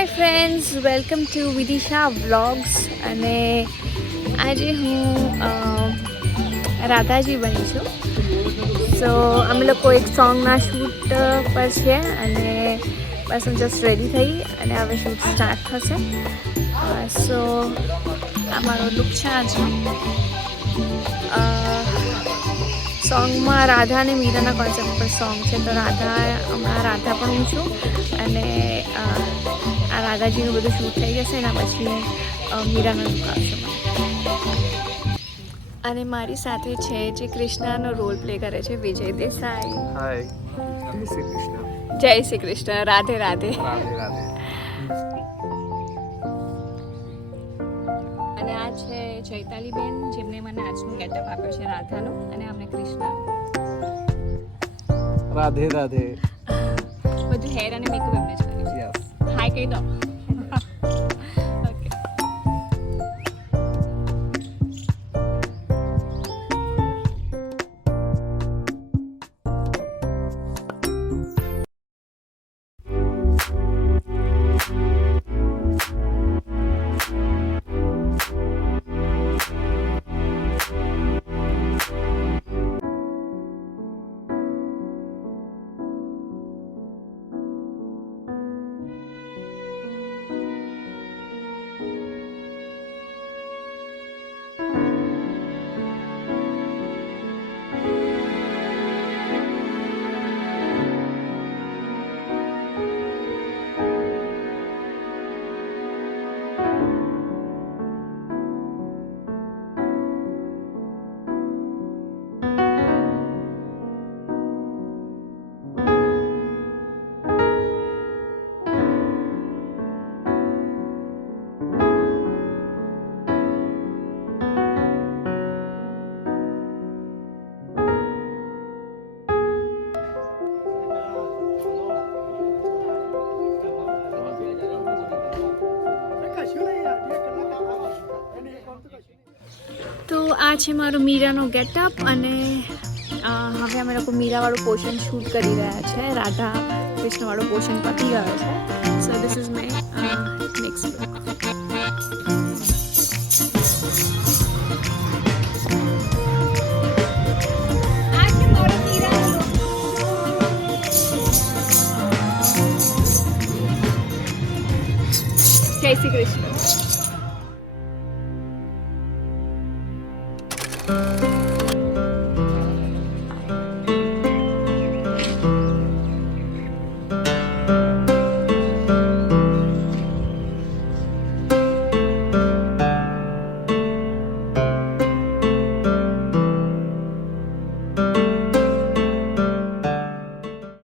Hi friends, welcome to Vidisha vlogs. અને આજે હું રાધાજી બની છું. સો અમે લોકો એક સોંગના શૂટ પર છે અને બસ હું જસ્ટ રેડી થઈ અને હવે શૂટ સ્ટાર્ટ થશે. સો આ મારો લુક છે આજે. સોંગમાં રાધા અને મીરાના કોન્સેપ્ટ પર સોંગ છે. તો હમણાં રાધા પણ હું છું અને આ રાધાજીનું બધું શૂટ થઈ જશે એના પછી મીરાનો લુક આવશે મને. અને મારી સાથે છે જે કૃષ્ણાનો રોલ પ્લે કરે છે, વિજય દેસાઈ. હાય, જય શ્રી કૃષ્ણ. જય શ્રી કૃષ્ણ. રાધે રાધે. રાધે રાધે. અને આ છે ચૈતાલીબેન, જેમને મને આજનું ગેટઅપ આપ્યો છે રાધાનો, અને અમને કૃષ્ણ. રાધે રાધે. બધું હેર અને મેકઅપ એમને જ કર્યું છે. યસ. હાય કહી દો. તો આ છે મારો મીરાનો ગેટઅપ અને હવે અમે લોકો મીરાવાળું પોર્શન શૂટ કરી રહ્યા છે. રાધા કૃષ્ણવાળો પોર્શન પતી ગયો છે. So this is my next look. જય શ્રી કૃષ્ણ.